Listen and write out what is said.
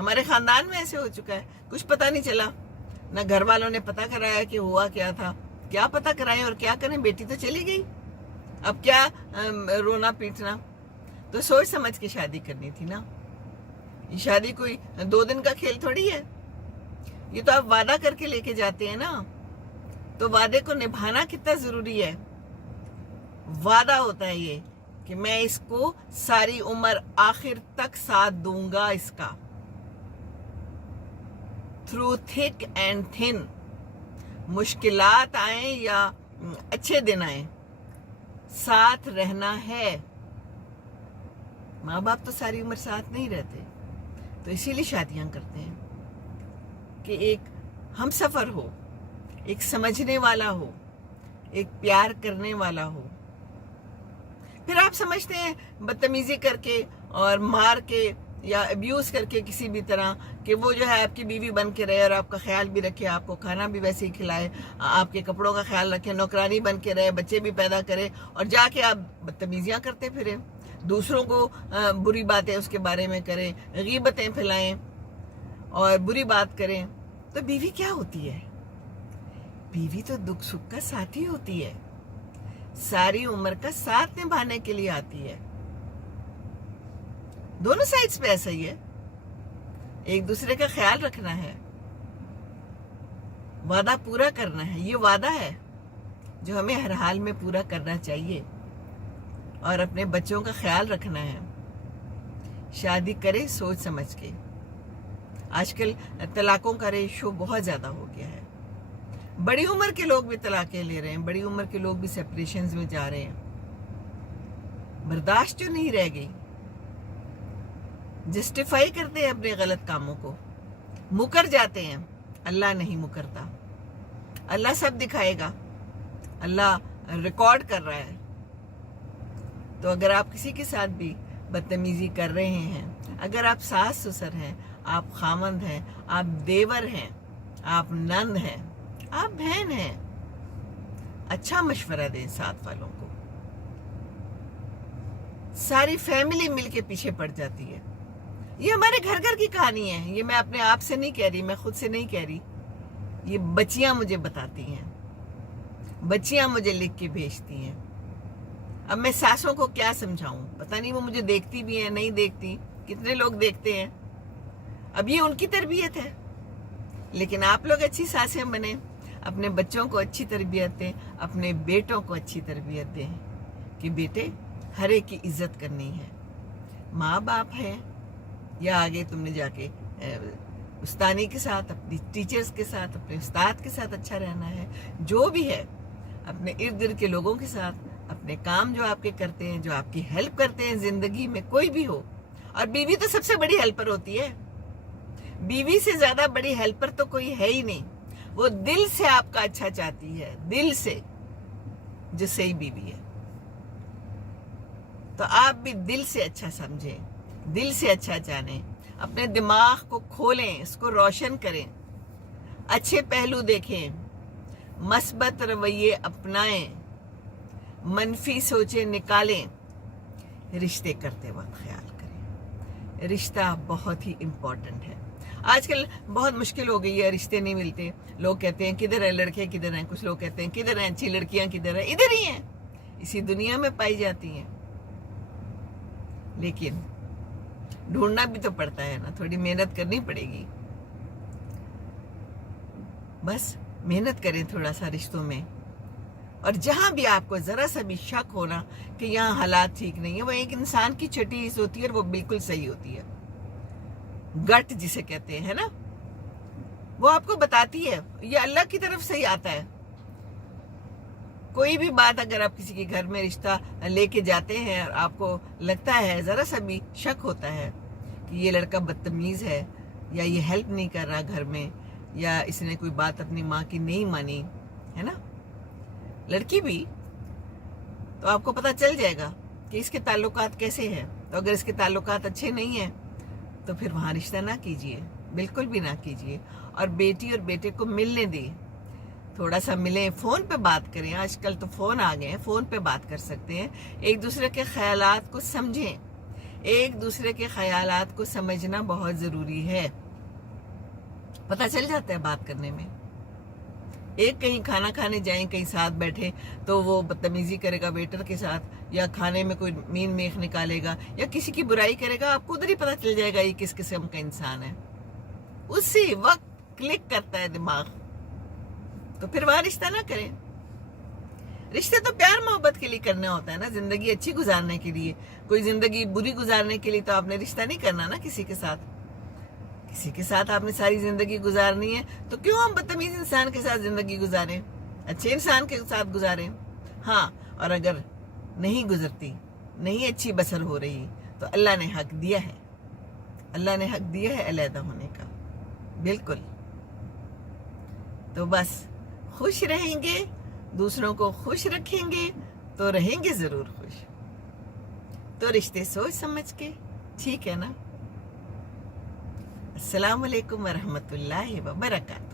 ہمارے خاندان میں ایسے ہو چکا ہے، کچھ پتہ نہیں چلا، نہ گھر والوں نے پتہ کرایا کہ ہوا کیا تھا، کیا پتہ کرائیں اور کیا کریں، بیٹی تو چلی گئی، اب کیا رونا پیٹنا۔ تو سوچ سمجھ کے شادی کرنی تھی نا، یہ شادی کوئی 2 دن کا کھیل تھوڑی ہے، یہ تو آپ وعدہ کر کے لے کے جاتے ہیں نا، تو وعدے کو نبھانا کتنا ضروری ہے۔ وعدہ ہوتا ہے یہ کہ میں اس کو ساری عمر آخر تک ساتھ دوں گا، اس کا تھرو تھک اینڈ تھن، مشکلات آئیں یا اچھے دن آئیں، ساتھ رہنا ہے۔ ماں باپ تو ساری عمر ساتھ نہیں رہتے، تو اسی لیے شادیاں کرتے ہیں کہ ایک ہم سفر ہو، ایک سمجھنے والا ہو، ایک پیار کرنے والا ہو۔ پھر آپ سمجھتے ہیں بدتمیزی کر کے اور مار کے یا ابیوز کر کے کسی بھی طرح کہ وہ جو ہے آپ کی بیوی بن کے رہے اور آپ کا خیال بھی رکھے، آپ کو کھانا بھی ویسے ہی کھلائے، آپ کے کپڑوں کا خیال رکھے، نوکرانی بن کے رہے، بچے بھی پیدا کرے، اور جا کے آپ بدتمیزیاں کرتے پھریں، دوسروں کو بری باتیں اس کے بارے میں کریں، غیبتیں پھیلائیں اور بری بات کریں۔ تو بیوی کیا ہوتی ہے؟ بیوی تو دکھ سکھ کا ساتھی ہوتی ہے، ساری عمر کا ساتھ نبھانے کے لیے آتی ہے۔ دونوں سائڈز پہ ایسا ہی ہے، ایک دوسرے کا خیال رکھنا ہے، وعدہ پورا کرنا ہے، یہ وعدہ ہے جو ہمیں ہر حال میں پورا کرنا چاہیے، اور اپنے بچوں کا خیال رکھنا ہے۔ شادی کرے سوچ سمجھ کے۔ آج کل طلاقوں کا ریشو بہت زیادہ ہو گیا ہے، بڑی عمر کے لوگ بھی طلاقیں لے رہے ہیں، بڑی عمر کے لوگ بھی سیپریشنز میں جا رہے ہیں، برداشت جو نہیں رہ گئی، جسٹیفائی کرتے ہیں اپنے غلط کاموں کو، مکر جاتے ہیں۔ اللہ نہیں مکرتا، اللہ سب دکھائے گا، اللہ ریکارڈ کر رہا ہے۔ تو اگر آپ کسی کے ساتھ بھی بدتمیزی کر رہے ہیں، اگر آپ ساس سسر ہیں، آپ خامند ہیں، آپ دیور ہیں، آپ نند ہیں، آپ بہن ہیں، اچھا مشورہ دیں ساتھ والوں کو۔ ساری فیملی مل کے پیچھے پڑ جاتی ہے۔ یہ ہمارے گھر گھر کی کہانی ہے، یہ میں اپنے آپ سے نہیں کہہ رہی، میں خود سے نہیں کہہ رہی، یہ بچیاں مجھے بتاتی ہیں، بچیاں مجھے لکھ کے بھیجتی ہیں۔ اب میں ساسوں کو کیا سمجھاؤں، پتہ نہیں وہ مجھے دیکھتی بھی ہیں نہیں دیکھتی، کتنے لوگ دیکھتے ہیں، اب یہ ان کی تربیت ہے۔ لیکن آپ لوگ اچھی ساسیں بنیں، اپنے بچوں کو اچھی تربیت دیں، اپنے بیٹوں کو اچھی تربیت دیں کہ بیٹے ہر ایک کی عزت کرنی ہے، ماں باپ ہے یا آگے تم نے جا کے استانی کے ساتھ، اپنی ٹیچرز کے ساتھ، اپنے استاد کے ساتھ اچھا رہنا ہے، جو بھی ہے اپنے ارد گرد کے لوگوں کے ساتھ، اپنے کام جو آپ کے کرتے ہیں، جو آپ کی ہیلپ کرتے ہیں زندگی میں، کوئی بھی ہو، اور بیوی تو سب سے بڑی ہیلپر ہوتی ہے، بیوی سے زیادہ بڑی ہیلپر تو کوئی ہے ہی نہیں، وہ دل سے آپ کا اچھا چاہتی ہے، دل سے، جو صحیح بیوی ہے۔ تو آپ بھی دل سے اچھا سمجھیں، دل سے اچھا جانیں، اپنے دماغ کو کھولیں، اس کو روشن کریں، اچھے پہلو دیکھیں، مثبت رویے اپنائیں، منفی سوچیں نکالیں، رشتے کرتے وقت خیال کریں، رشتہ بہت ہی امپورٹنٹ ہے۔ آج کل بہت مشکل ہو گئی ہے، رشتے نہیں ملتے، لوگ کہتے ہیں کدھر ہیں لڑکے کدھر ہیں، کچھ لوگ کہتے ہیں کدھر ہیں اچھی لڑکیاں کدھر ہیں، ادھر ہی ہیں، اسی دنیا میں پائی جاتی ہیں، لیکن ڈھونڈنا بھی تو پڑتا ہے نا، تھوڑی محنت کرنی پڑے گی، بس محنت کریں تھوڑا سا رشتوں میں، اور جہاں بھی آپ کو ذرا سا بھی شک ہونا کہ یہاں حالات ٹھیک نہیں ہے، وہ ایک انسان کی چھٹی حص ہوتی ہے اور وہ بالکل صحیح ہوتی ہے، گٹ جسے کہتے ہیں نا، وہ آپ کو بتاتی ہے، یہ اللہ کی طرف سے ہی آتا ہے۔ کوئی بھی بات اگر آپ کسی کے گھر میں رشتہ لے کے جاتے ہیں اور آپ کو لگتا ہے، ذرا سا بھی شک ہوتا ہے کہ یہ لڑکا بدتمیز ہے، یا یہ ہیلپ نہیں کر رہا گھر میں، یا اس نے کوئی بات اپنی ماں کی نہیں مانی ہے نا، لڑکی بھی، تو آپ کو پتہ چل جائے گا کہ اس کے تعلقات کیسے ہیں۔ تو اگر اس کے تعلقات اچھے نہیں ہیں تو پھر وہاں رشتہ نہ کیجیے، بالکل بھی نہ کیجیے، اور بیٹی اور بیٹے کو ملنے دیں، تھوڑا سا ملیں، فون پہ بات کریں، آج کل تو فون آ گئے ہیں، فون پہ بات کر سکتے ہیں، ایک دوسرے کے خیالات کو سمجھیں، ایک دوسرے کے خیالات کو سمجھنا بہت ضروری ہے. پتہ چل جاتا ہے بات کرنے میں. ایک کہیں کھانا کھانے جائیں، کہیں ساتھ بیٹھے تو وہ بدتمیزی کرے گا ویٹر کے ساتھ، یا کھانے میں کوئی مین میخ نکالے گا، یا کسی کی برائی کرے گا، آپ کو ادھر ہی پتہ چل جائے گا یہ کس قسم کا انسان ہے. اسی وقت کلک کرتا ہے دماغ. تو پھر وہاں رشتہ نہ کریں. رشتے تو پیار محبت کے لیے کرنا ہوتا ہے نا، زندگی اچھی گزارنے کے لیے. کوئی زندگی بری گزارنے کے لیے تو آپ نے رشتہ نہیں کرنا نا کسی کے ساتھ. کسی کے ساتھ آپ نے ساری زندگی گزارنی ہے تو کیوں ہم بدتمیز انسان کے ساتھ زندگی گزاریں، اچھے انسان کے ساتھ گزاریں. ہاں، اور اگر نہیں گزرتی، نہیں اچھی بسر ہو رہی، تو اللہ نے حق دیا ہے، اللہ نے حق دیا ہے علیحدہ ہونے کا. بالکل. تو بس خوش رہیں گے، دوسروں کو خوش رکھیں گے تو رہیں گے ضرور خوش. تو رشتے سوچ سمجھ کے، ٹھیک ہے نا. السلام علیکم ورحمۃ اللہ وبرکاتہ.